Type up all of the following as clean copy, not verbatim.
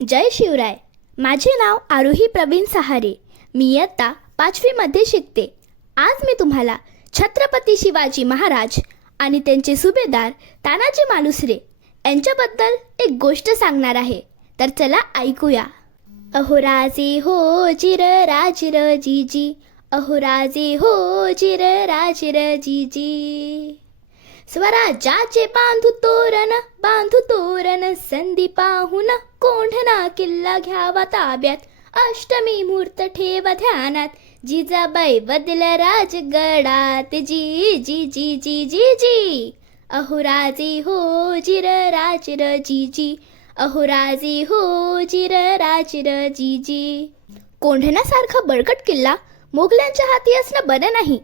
जय शिवराय. माझे नाव आरोही प्रवीण सहारे. मी इयत्ता 5वी मध्ये शिकते. आज मी तुम्हाला छत्रपती शिवाजी महाराज आणि त्यांचे सुभेदार तानाजी मालुसरे यांच्याबद्दल एक गोष्ट सांगणार आहे. तर चला ऐकूया. अहो राजे हो जिर राजिर जीजी, अहो राजे हो जिर राजिर जीजी. स्वराज्याचे बांधू तोरण संधी पाहून कोंढणा किल्ला घ्यावा ताब्यात. अष्टमी मूर्त ठेवा ध्यानात, जिजाबाई बदल्या राजगडात. जी जी जी जी जी जी. अहो राजे हो जिर राजिर जीजी, अहो राजे हो जिर राजिर जीजी. कोंढण्यासारखा बळकट किल्ला मोगलांच्या हाती असणं बरं नाही.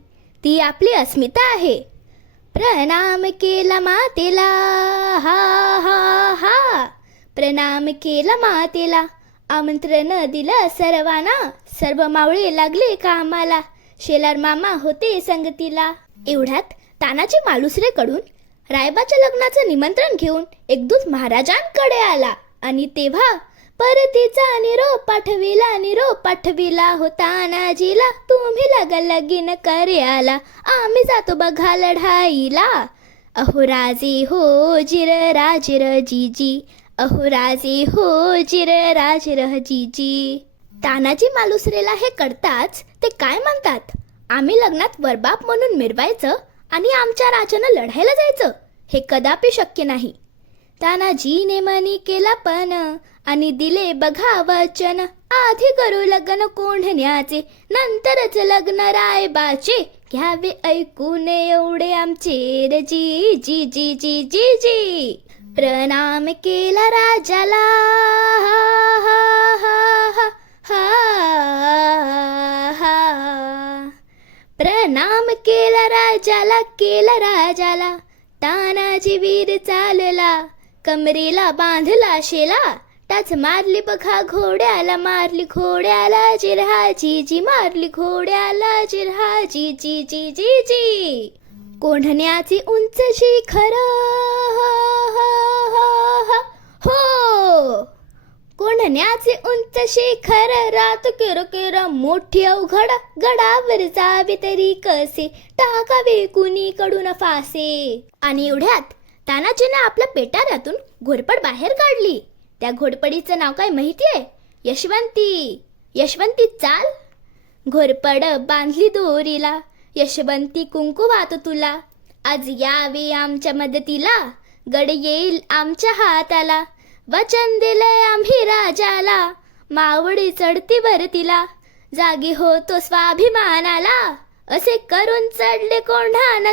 ती आपली अस्मिता आहे. प्रणाम केला मातेला, हा हा हा. प्रणाम केला मातेला, आमंत्रण दिलं सर्वांना. सर्व मावळे लागले कामाला, शेलार मामा होते संगतीला. एवढ्यात तानाजी मालुसरेकडून रायबाच्या लग्नाचं निमंत्रण घेऊन एक दूत महाराजांकडे आला. आणि तेव्हा परतीचा निरोप पाठविला होता तानाजीला. तुम्ही लगीन करे आला, आम्ही जातो बघा लढाईला. अहो राजे हो जिर राजिर जीजी, अहो राजे हो जिर राजिर जीजी. तानाजी मालुसरेला हे कळताच ते काय म्हणतात, आम्ही लग्नात वरबाप म्हणून मिरवायचं आणि आमच्या राजानं लढायला जायचं, हे कदापि शक्य नाही. तानाजीने मनी केला पण आणि दिले बघा वचन. आधी करू लग्न कोंढण्याचे, नंतरच लग्न रायबाचे. घ्यावे ऐकून एवढे आमचे रे जी जी जी जी जी जी. प्रणाम केला राजाला, हा हा हा हा हा. प्रणाम केला राजाला. तानाजी वीर चालला, कमरेला बांधला शेला. टाच मारली बघा घोड्याला, मारली घोड्याला जिरहा जीजी, मारली घोड्याला जिरहा जी जी जी जी जी. कोंढण्याची उंच शिखर, हो. कोंढण्याचे उंच शिखर, रात किर मोठी अवघड. गडावर जावे तरी कसे, टाकावे कुणीकडून फासे. आणि एवढ्यात तानाजीने आपल्या पेटाऱ्यातून घोरपड बाहेर काढली. त्या घोरपडीचं नाव काय माहितीये? यशवंती चाल. घोरपड बांधली दोरीला, यशवंती कुंकू वाहतो तुला. आज यावे आमच्या मदतीला, गड येईल आमच्या हाताला. वचन दिलंय आम्ही राजाला, मावळी चढती वरतीला. जागी होतो स्वाभिमानाला, असे करून चढले कोंढाणा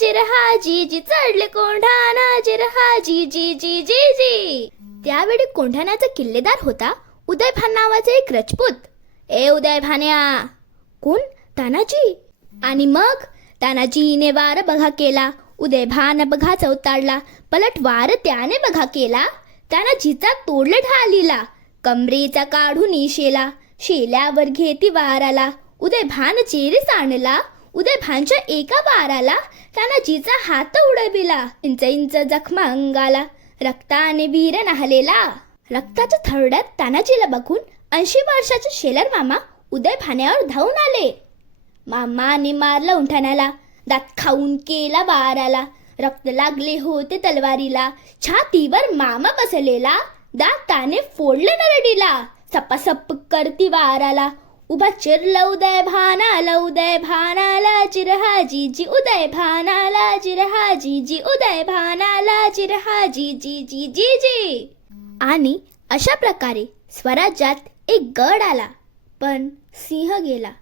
जिरहा जीजी, चढले कोंढाणा जिरहा जी जी जी जी जी. त्यावेळी कोंढाण्याचा किल्लेदार होता उदयभान नावाचा एक राजपूत. ए उदयभान्या. कोण? तानाजी. आणि मग तानाजीने वार बघा केला, उदयभान बघा चौताडला. पलट वार त्याने बघा केला, तानाजीचा तोडले ढालीला. कमरेचा काढून शेला, शेल्यावर घेती वाराला. उदयभान चेरीस आणला, उदयभानच्या एका वाराला तानाजीचा हात उडविला. इंच जखमा अंगाला, रक्ताने वीर नाहलेला. रक्ताच्या थरड्यात तानाजीला बघून 80 वर्षाचे शेलार मामा उदयभान्यावर धावून आले. मामाने मारला उंठाण्याला, दात खाऊन केला वाराला. रक्त लागले होते तलवारीला, छातीवर मामा बसलेला. दाताने फोडले नरडीला, सपासप करती वाराला. उभा चिरला उदयभानाला जिरहा जीजी, उदयभानाला जिरहा जीजी, उदयभानाला जिरहा जी जी जी जी जी. आणि अशा प्रकारे स्वराज्यात एक गड आला, पण सिंह गेला.